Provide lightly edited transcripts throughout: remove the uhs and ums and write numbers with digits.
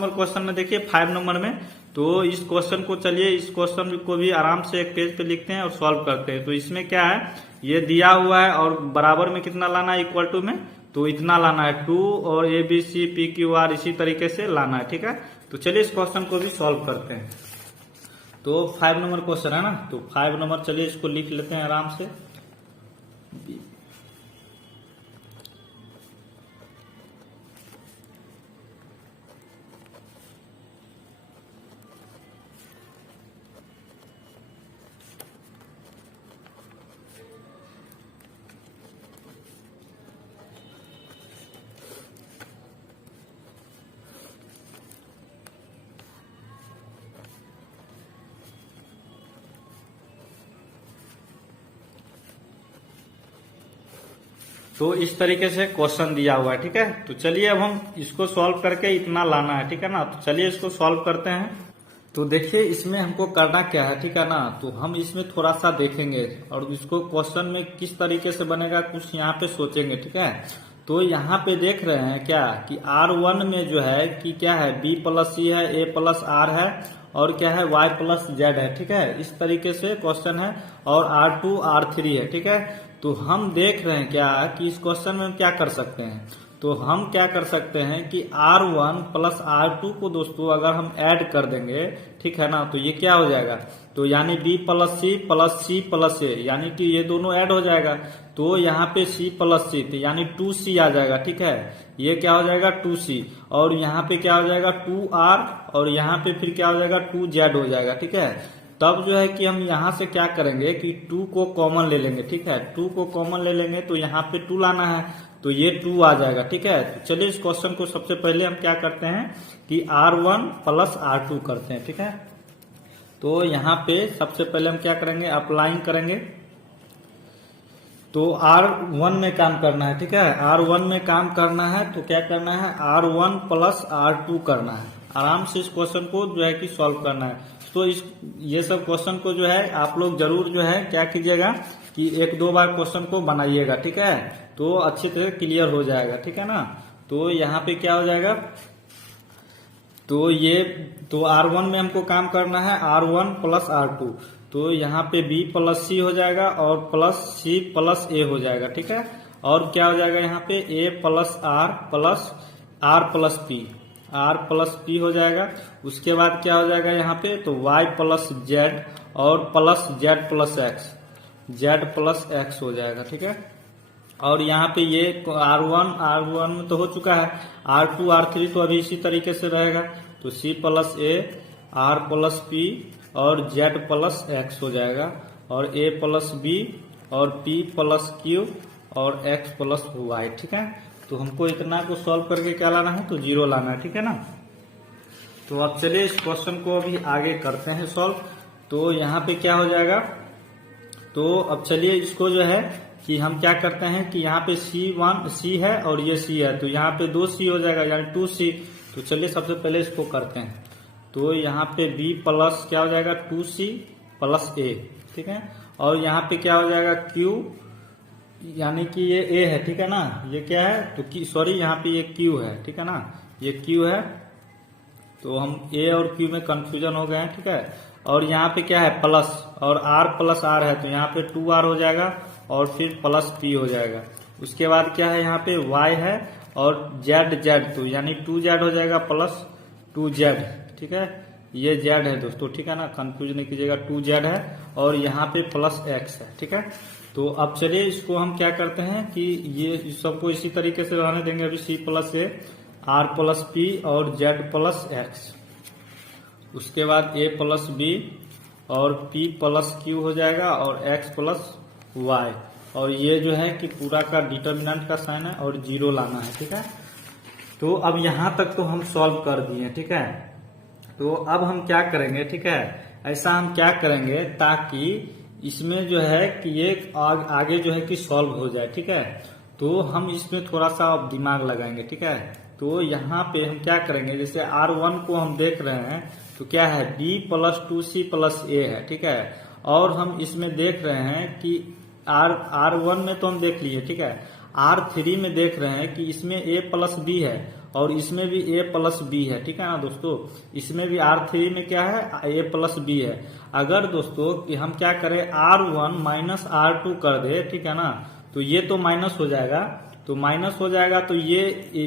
Number question में देखिए 5 number में, तो इस क्वेश्चन को चलिए इस क्वेश्चन को भी आराम से एक पेज पे लिखते हैं और सॉल्व करते हैं। तो इसमें क्या है, ये दिया हुआ है और बराबर में कितना लाना है, इक्वल टू में तो इतना लाना है 2 और A B C P Q R इसी तरीके से लाना है। ठीक है, तो चलिए इस क्वेश्चन को भी सॉल्व करते हैं। तो 5 नंबर क्वेश्चन है ना, तो 5 नंबर चलिए इसको लिख लेते हैं आराम से। तो इस तरीके से क्वेश्चन दिया हुआ है। ठीक है, तो चलिए अब हम इसको सॉल्व करके इतना लाना है। ठीक है ना, तो चलिए इसको सॉल्व करते हैं। तो देखिए इसमें हमको करना क्या है, ठीक है ना, तो हम इसमें थोड़ा सा देखेंगे और इसको क्वेश्चन में किस तरीके से बनेगा कुछ यहाँ पे सोचेंगे। ठीक है, तो यहाँ पे देख रहे हैं क्या कि R1 में जो है कि क्या है B प्लस C है, A प्लस R है और क्या है Y प्लस Z है। ठीक है, इस तरीके से क्वेश्चन है और R2 R3 है। ठीक है, तो हम देख रहे हैं क्या कि इस क्वेश्चन में हम क्या कर सकते हैं, तो हम क्या कर सकते हैं कि R1 प्लस R2 को दोस्तों अगर हम ऐड कर देंगे, ठीक है ना, तो ये क्या हो जाएगा, तो यानी B plus C plus A यानी कि ये दोनों ऐड हो जाएगा। तो यहाँ पे C प्लस C तो यानी 2C आ जाएगा। ठीक है, ये क्या हो जाएगा 2C और यहाँ पे क्या हो जाएगा 2R और यहाँ पे फिर क्या हो जाएगा 2Z हो जाएगा। ठीक है, तब जो है कि हम यहाँ से क्या करेंगे कि 2 को कॉमन ले लेंगे। ठीक है, 2 को कॉमन ले लेंगे तो यहाँ पे 2 लाना है तो ये 2 आ जाएगा। ठीक है, तो चलिए इस क्वेश्चन को सबसे पहले हम क्या करते हैं कि R1 प्लस R2 करते हैं। ठीक है, तो यहाँ पे सबसे पहले हम क्या करेंगे, अप्लाइंग करेंगे। तो R1 में काम करना है। ठीक है, R1 में काम करना है तो क्या करना है, R1 प्लस R2 करना है। आराम से इस क्वेश्चन को जो है कि सॉल्व करना है। तो ये सब क्वेश्चन को जो है आप लोग जरूर जो है क्या कीजिएगा कि 1-2 बार क्वेश्चन को बनाइएगा। ठीक है, तो अच्छी तरह क्लियर हो जाएगा। ठीक है ना, तो यहाँ पे क्या हो जाएगा, तो R1 में हमको काम करना है R1 प्लस R2, तो यहाँ पे B प्लस C हो जाएगा और प्लस C प्लस A हो जाएगा। ठीक है, और क्या हो जाएगा यहाँ पे A plus R plus P हो जाएगा। उसके बाद क्या हो जाएगा यहाँ पे, तो Y प्लस Z और प्लस Z प्लस X हो जाएगा। ठीक है, और यहाँ पे ये R1 में तो हो चुका है, R2 R3 तो अभी इसी तरीके से रहेगा। तो C plus A R plus P और Z प्लस X हो जाएगा और A प्लस B और P प्लस Q और X प्लस Y। ठीक है, तो हमको इतना को सॉल्व करके क्या लाना है, तो 0 लाना है। ठीक है ना, तो अब चलिए इस क्वेश्चन को अभी आगे करते हैं सॉल्व। तो यहाँ पे क्या हो जाएगा, तो अब चलिए इसको जो है कि हम क्या करते हैं कि यहाँ पे C है और ये C है, तो यहाँ पे 2C हो जाएगा यानी 2C। तो चलिए सबसे पहले इसको करते हैं। तो यहाँ पे B प्लस क्या हो जाएगा 2C प्लस A। ठीक है, और यहाँ पे क्या हो जाएगा Q यानी कि ये A है। ठीक है ना, ये क्या है, तो सॉरी यहाँ पे ये Q है। ठीक है ना, ये Q है, तो हम A और Q में कंफ्यूजन हो गए हैं। ठीक है, और यहाँ पे क्या है प्लस और R प्लस R है, तो यहाँ पे 2R हो जाएगा और फिर प्लस P हो जाएगा। उसके बाद क्या है यहाँ पे Y है और Z तो यानी 2Z हो जाएगा प्लस 2Z। ठीक है, ये Z है दोस्तों। ठीक है ना, कंफ्यूज नहीं कीजिएगा, 2Z है और यहाँ पे प्लस X है। ठीक है, तो अब चलिए इसको हम क्या करते हैं कि ये सबको इसी तरीके से रहने देंगे। अभी C plus A R plus P और Z प्लस X, उसके बाद A प्लस B और P प्लस Q हो जाएगा और X प्लस Y, और ये जो है कि पूरा का डिटर्मिनेंट का साइन है और 0 लाना है। ठीक है, तो अब यहाँ तक तो हम सॉल्व कर दिए। ठीक है, तो अब हम क्या करेंगे, ठीक है, ऐसा हम क्या करेंगे ताकि इसमें जो है कि ये आगे जो है कि सॉल्व हो जाए। ठीक है, तो हम इसमें थोड़ा सा दिमाग लगाएंगे। ठीक है, तो यहाँ पे हम क्या करेंगे, जैसे R1 को हम देख रहे हैं तो क्या है B plus 2C plus A है। ठीक है, और हम इसमें देख रहे हैं कि R1 में तो हम देख लिए। ठीक है, R3 में देख रहे हैं कि इसमें A प्लस B है और इसमें भी a प्लस बी है, ठीक है ना दोस्तों। इसमें भी R3 में क्या है, a प्लस बी है। अगर दोस्तों कि हम क्या करें, R1 माइनस R2 कर दे, ठीक है ना, तो ये तो माइनस हो जाएगा, तो माइनस हो जाएगा तो ये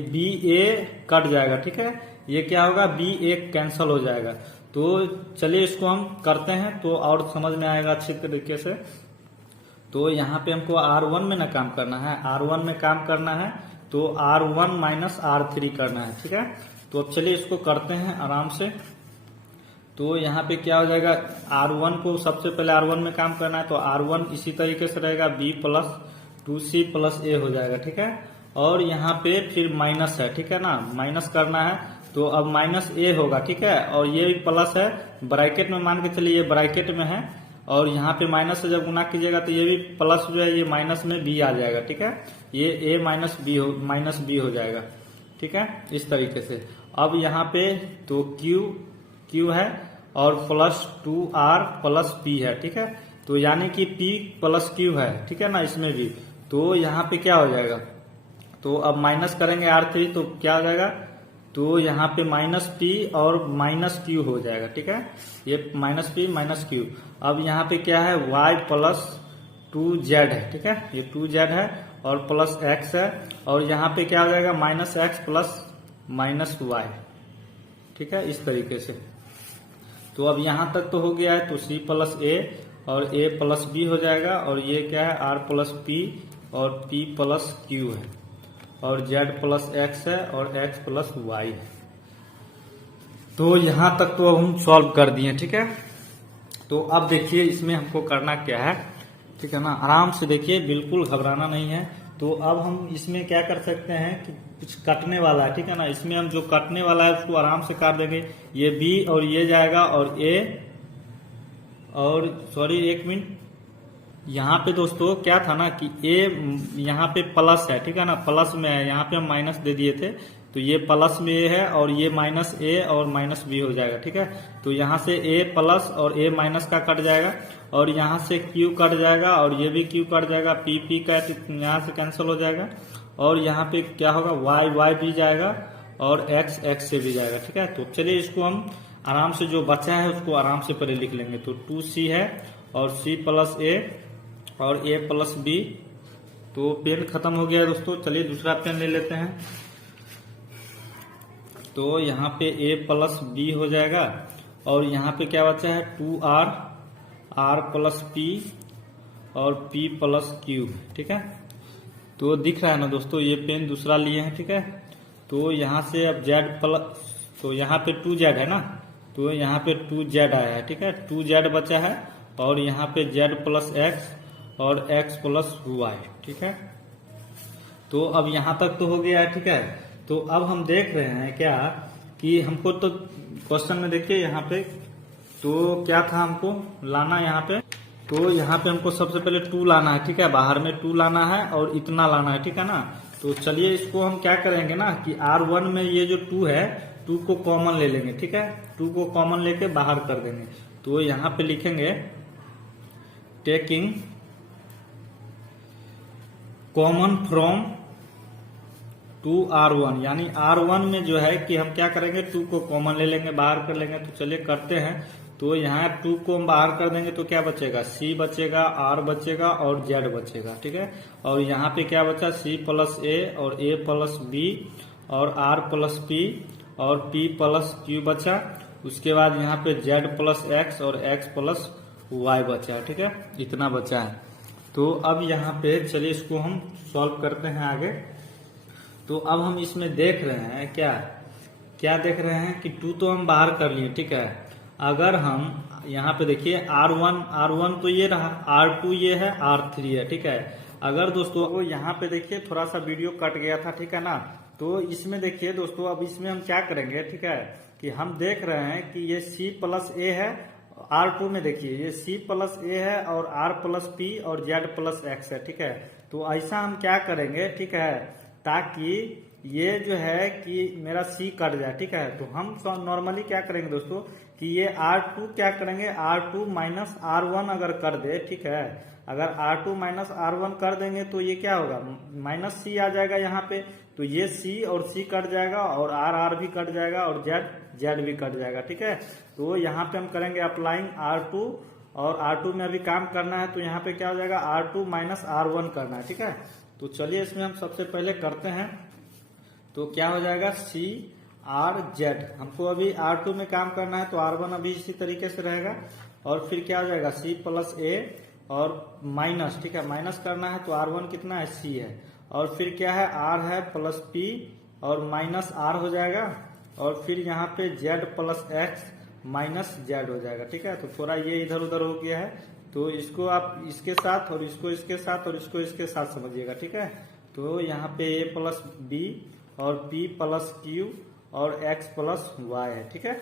बी ए कट जाएगा, ठीक है। ये क्या होगा, बी ए कैंसल हो जाएगा। तो चलिए इसको हम करते हैं तो और समझ में आएगा अच्छी तरीके से। तो यहाँ पे हमको R1 में ना काम करना है, R1 में काम करना है तो R1 माइनस R3 करना है, ठीक है। तो अब चलिए इसको करते हैं आराम से। तो यहाँ पे क्या हो जाएगा, R1 को सबसे पहले R1 में काम करना है तो R1 इसी तरीके से रहेगा, B plus 2C plus A हो जाएगा, ठीक है। और यहाँ पे फिर माइनस है, ठीक है ना, माइनस करना है तो अब माइनस A होगा, ठीक है। और ये भी प्लस है, ब्रैकेट में मान के चलिए, ये ब्रैकेट में है और यहाँ पे माइनस से जब गुना कीजिएगा तो ये भी प्लस जो है ये माइनस में B आ जाएगा, ठीक है। ये A माइनस B हो जाएगा, ठीक है, इस तरीके से। अब यहाँ पे तो Q है और प्लस 2R प्लस P है, ठीक है। तो यानी कि P प्लस Q है, ठीक है ना, इसमें भी। तो यहाँ पे क्या हो जाएगा, तो अब माइनस करेंगे R3 तो क्या हो जाएगा, तो यहाँ पे माइनस P और माइनस Q हो जाएगा, ठीक है। ये माइनस P माइनस Q। अब यहाँ पे क्या है, Y प्लस 2Z है, ठीक है, ये 2Z है और प्लस X है। और यहाँ पे क्या हो जाएगा, minus X plus minus Y, ठीक है, इस तरीके से। तो अब यहाँ तक तो हो गया है, तो C प्लस A और A प्लस B हो जाएगा। और ये क्या है, R प्लस P और P प्लस Q है और Z प्लस X है और X प्लस Y है। तो यहाँ तक तो अब हम सॉल्व कर दिए, ठीक है। तो अब देखिए इसमें हमको करना क्या है, ठीक है ना, आराम से देखिए, बिल्कुल घबराना नहीं है। तो अब हम इसमें क्या कर सकते हैं कि कुछ कटने वाला है, ठीक है ना, इसमें हम जो कटने वाला है उसको आराम से काट देंगे। ये B और ये जाएगा और A और सॉरी एक मिनट, यहाँ पे दोस्तों क्या था ना कि A यहाँ पे प्लस है, ठीक है ना, प्लस में है, यहाँ पे हम माइनस दे दिए थे तो ये प्लस में A है और ये माइनस A और माइनस B हो जाएगा, ठीक है। तो यहाँ से A प्लस और A माइनस का कट जाएगा और यहाँ से Q कट जाएगा और ये भी Q कट जाएगा, P का यहाँ से कैंसिल हो जाएगा। और यहाँ पे क्या होगा, Y भी जाएगा और X से भी जाएगा, ठीक है। तो चलिए इसको हम आराम से जो बचा है उसको आराम से पहले लिख लेंगे। तो 2C है और C प्लस A और A प्लस B। तो पेन खत्म हो गया है दोस्तों, चलिए दूसरा पेन ले लेते हैं। तो यहाँ पे A प्लस B हो जाएगा और यहाँ पे क्या बचा है, 2R प्लस P और P प्लस Q, ठीक है। तो दिख रहा है ना दोस्तों, ये पेन दूसरा लिए हैं, ठीक है। तो यहाँ से अब Z प्लस, तो यहाँ पे 2Z है ना, तो यहाँ पे 2Z आया है, ठीक है, 2Z बचा है और यहाँ पे Z प्लस X और X प्लस Y, ठीक है। तो अब यहाँ तक तो हो गया है, ठीक है। तो अब हम देख रहे हैं क्या कि हमको तो क्वेश्चन में देखिए यहाँ पे तो क्या था, हमको लाना यहाँ पे, तो यहाँ पे हमको सबसे पहले 2 लाना है, ठीक है, बाहर में 2 लाना है और इतना लाना है, ठीक है ना। तो चलिए इसको हम क्या करेंगे ना कि R1 में ये जो 2 है, 2 को कॉमन ले लेंगे, ठीक है, 2 को कॉमन लेके बाहर कर देंगे। तो यहाँ पे लिखेंगे टेकिंग कॉमन फ्रॉम 2R1, यानी R1 में जो है कि हम क्या करेंगे, 2 को कॉमन ले लेंगे, बाहर कर लेंगे। तो चलिए करते हैं। तो यहाँ 2 को हम बाहर कर देंगे तो क्या बचेगा, C बचेगा, R बचेगा और Z बचेगा, ठीक है। और यहाँ पे क्या बचा, C प्लस A और A प्लस B और R प्लस P और P प्लस Q बचा। उसके बाद यहाँ पे Z प्लस X और X प्लस Y बचा है, ठीक है, इतना बचा है। तो अब यहाँ पे चलिए इसको हम सॉल्व करते हैं आगे। तो अब हम इसमें देख रहे हैं क्या देख रहे हैं कि 2 तो हम बाहर कर लिए, ठीक है। अगर हम यहाँ पे देखिए R1 तो ये रहा, R2 ये है, R3 है, ठीक है। अगर दोस्तों वो यहाँ पे देखिए थोड़ा सा वीडियो कट गया था, ठीक है ना। तो इसमें देखिए दोस्तों, अब इसमें हम क्या करेंगे, ठीक है, कि हम देख रहे हैं कि ये C प्लस A है, R2 में देखिए ये C प्लस A है और R प्लस P और Z प्लस X है, ठीक है। तो ऐसा हम क्या करेंगे, ठीक है, ताकि ये जो है कि मेरा C कट जाए, ठीक है। तो हम नॉर्मली क्या करेंगे दोस्तों कि ये R2 क्या करेंगे, R2 माइनस R1 अगर कर दे, ठीक है, अगर R2 माइनस R1 कर देंगे तो ये क्या होगा, माइनस C आ जाएगा यहाँ पे। तो ये सी और सी कट जाएगा और आर आर भी कट जाएगा और जेड जेड भी कट जाएगा। ठीक है, तो यहाँ पे हम करेंगे अप्लाइंग R2 और R2 में अभी काम करना है, तो यहाँ पे क्या हो जाएगा R2 माइनस R1 करना है। ठीक है, तो चलिए इसमें हम सबसे पहले करते हैं। तो क्या हो जाएगा सी आर जेड, हमको अभी R2 में काम करना है तो R1 अभी इसी तरीके से रहेगा और फिर क्या हो जाएगा सी प्लस ए और माइनस, ठीक है माइनस करना है तो R1 कितना है सी है और फिर क्या है R है प्लस पी और माइनस R हो जाएगा और फिर यहाँ पे Z plus x minus Z हो जाएगा। ठीक है, तो थोड़ा ये इधर उधर हो गया है तो इसको आप इसके साथ और इसको इसके साथ और इसको इसके साथ समझिएगा। ठीक है, तो यहाँ पे ए प्लस बी और पी प्लस क्यू और एक्स प्लस वाई है। ठीक है,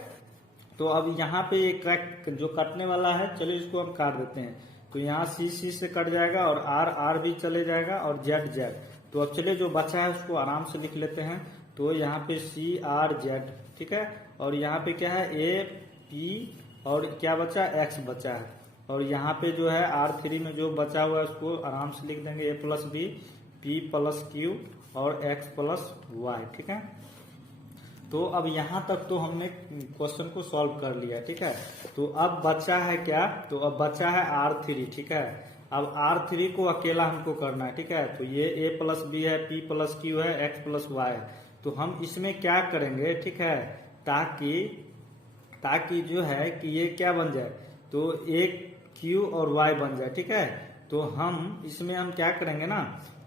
तो अब यहाँ पे ये क्रैक जो कटने वाला है, चलिए इसको हम काट देते हैं। तो यहाँ सी सी से कट जाएगा और आर आर भी चले जाएगा और जेड जेड। तो अब चलिए जो बचा है उसको आराम से लिख लेते हैं। तो यहाँ पे सी आर जेड, ठीक है, और यहाँ पे क्या है ए पी और क्या बचा एक्स बचा है और यहाँ पे जो है R3 में जो बचा हुआ है उसको आराम से लिख देंगे A plus B P plus Q और एक्स प्लस वाई। ठीक है, तो अब यहाँ तक तो हमने क्वेश्चन को सॉल्व कर लिया। ठीक है, तो अब बचा है क्या, तो अब बचा है R3। ठीक है, अब R3 को अकेला हमको करना है। ठीक है, तो ये ए प्लस बी है, पी प्लस क्यू है, एक्स प्लस वाई है, तो हम इसमें क्या करेंगे, ठीक है, ताकि जो है कि ये क्या बन जाए, तो एक क्यू और वाई बन जाए। ठीक है, तो हम इसमें हम क्या करेंगे ना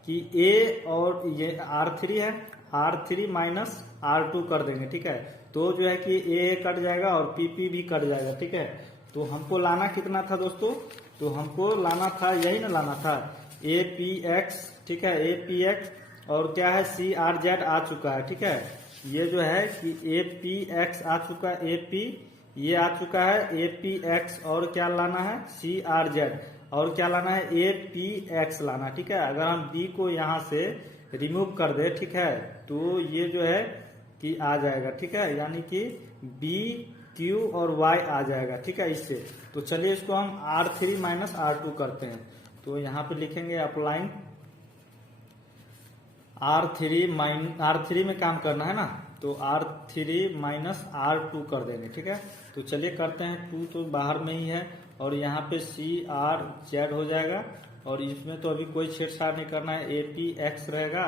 कि ए और ये R3 है, R3 माइनस R2 कर देंगे। ठीक है, तो जो है कि ए कट जाएगा और पी भी कट जाएगा। ठीक है, तो हमको लाना कितना था दोस्तों, तो हमको लाना था यही ना लाना था ए पी एक्स। ठीक है, ए पी एक्स और क्या है सी आर जेड आ चुका है। ठीक है, ये जो है कि ए पी एक्स आ चुका है, ए पी ये आ चुका है ए पी एक्स और क्या लाना है सी आर जेड और क्या लाना है ए पी एक्स लाना। ठीक है, अगर हम बी को यहाँ से रिमूव कर दे, ठीक है, तो ये जो है कि आ जाएगा। ठीक है, यानी कि बी क्यू और वाई आ जाएगा। ठीक है, इससे तो चलिए इसको हम R3 माइनस R2 करते हैं। तो यहाँ पे लिखेंगे अप्लाइंग R3 में काम करना है ना, तो R3 माइनस R2 कर देंगे। ठीक है, तो चलिए करते हैं। 2 तो बाहर में ही है और यहाँ पे सी आर जेड हो जाएगा और इसमें तो अभी कोई छेड़छाड़ नहीं करना है, ए पी एक्स रहेगा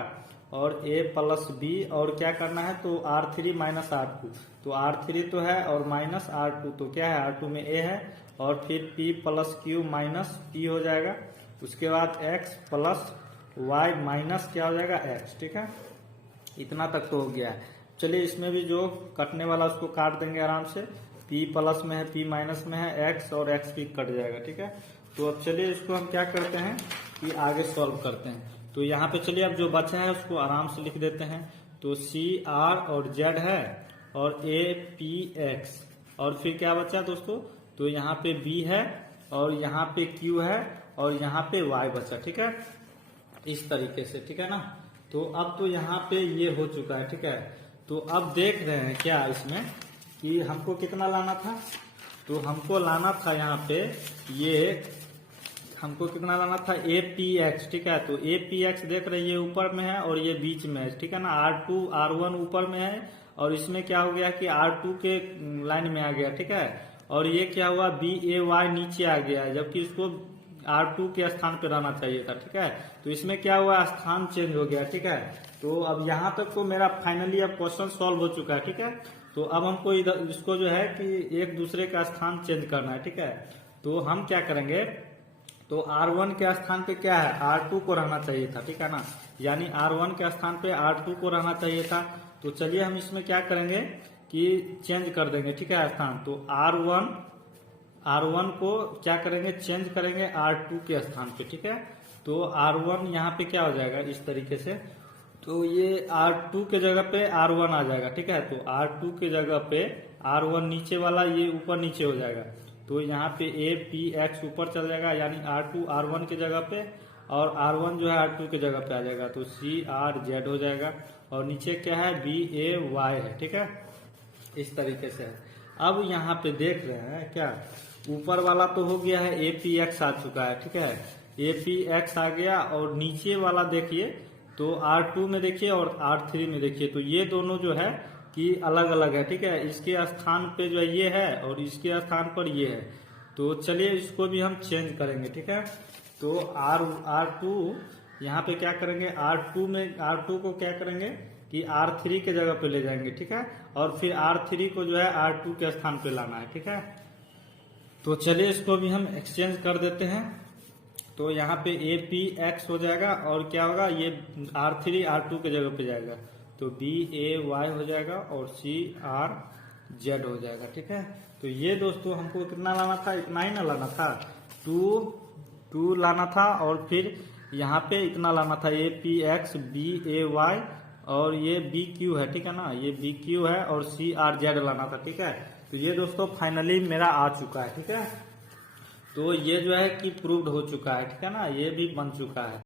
और ए प्लस बी और क्या करना है तो R3 माइनस R2, तो R3 तो है और माइनस R2, तो क्या है R2 में ए है और फिर P plus Q minus P हो जाएगा, उसके बाद X प्लस Y माइनस क्या हो जाएगा X। ठीक है, इतना तक तो हो गया है। चलिए इसमें भी जो कटने वाला उसको काट देंगे आराम से, P प्लस में है P माइनस में है X और X भी कट जाएगा। ठीक है, तो अब चलिए इसको हम क्या करते हैं कि आगे सॉल्व करते हैं। तो यहाँ पे चलिए अब जो बचा है उसको आराम से लिख देते हैं। तो सी आर और जेड है और ए पी एक्स और फिर क्या बचा दोस्तों, तो यहाँ पे बी है और यहाँ पे क्यू है और यहाँ पे वाई बचा। ठीक है, इस तरीके से। ठीक है ना, तो अब तो यहाँ पे ये हो चुका है। ठीक है, तो अब देख रहे हैं क्या इसमें कि हमको कितना लाना था, तो हमको लाना था यहाँ पे ये हमको कितना लाना था ए पी एक्स। ठीक है, तो ए पी एक्स देख रहे हैं ये ऊपर में है और ये बीच में है। ठीक है ना, R2 R1 ऊपर में है और इसमें क्या हो गया कि R2 के लाइन में आ गया। ठीक है, और ये क्या हुआ बी ए वाई नीचे आ गया है जबकि इसको R2 के स्थान पे रहना चाहिए था। ठीक है, तो इसमें क्या हुआ स्थान चेंज हो गया। ठीक है, तो अब यहाँ तक तो मेरा फाइनली अब क्वेश्चन सॉल्व हो चुका है। ठीक है, तो अब हमको इधर इसको जो है कि एक दूसरे का स्थान चेंज करना है। ठीक है, तो हम क्या करेंगे, तो R1 के स्थान पे क्या है R2 को रहना चाहिए था। ठीक है ना, यानी R1 के स्थान पे R2 को रहना चाहिए था। तो चलिए हम इसमें क्या करेंगे कि चेंज कर देंगे। ठीक है, स्थान तो R1 को क्या करेंगे चेंज करेंगे R2 के स्थान पे। ठीक है, तो R1 यहाँ पे क्या हो जाएगा इस तरीके से, तो ये R2 के जगह पे R1 आ जाएगा। ठीक है, तो R2 के जगह पे R1 नीचे वाला ये ऊपर नीचे हो जाएगा, तो यहाँ पे ए पी एक्स ऊपर चल जाएगा यानी R2 R1 के जगह पे और R1 जो है R2 के जगह पे आ जाएगा, तो सी आर जेड हो जाएगा और नीचे क्या है बी ए वाई है। ठीक है, इस तरीके से है। अब यहाँ पे देख रहे हैं क्या ऊपर वाला तो हो गया है ए पी एक्स आ चुका है। ठीक है, ए पी एक्स आ गया और नीचे वाला देखिए तो R2 में देखिए और R3 में देखिए, तो ये दोनों जो है कि अलग अलग है, ठीक है। इसके स्थान पे जो है ये है और इसके स्थान पर ये है। तो चलिए इसको भी हम चेंज करेंगे, ठीक है। तो R2 यहाँ पे क्या करेंगे, R2 को क्या करेंगे कि R3 के जगह पे ले जाएंगे, ठीक है। और फिर R3 को जो है R2 के स्थान पे लाना है, ठीक है। तो चलिए इसको भी हम एक्सचेंज कर देते हैं। तो यहाँ पे APX हो जाएगा और क्या होगा, ये R3 R2 के जगह पे जाएगा, तो BAY हो जाएगा और CRZ हो जाएगा, ठीक है। तो ये दोस्तों हमको कितना लाना था, इतना ही ना लाना था, 2 लाना था और फिर यहाँ पे इतना लाना था APX BAY और ये BQ है, ठीक है ना, ये BQ है और CRZ लाना था, ठीक है। तो ये दोस्तों फाइनली मेरा आ चुका है, ठीक है। तो ये जो है कि प्रूव्ड हो चुका है, ठीक है ना, ये भी बन चुका है।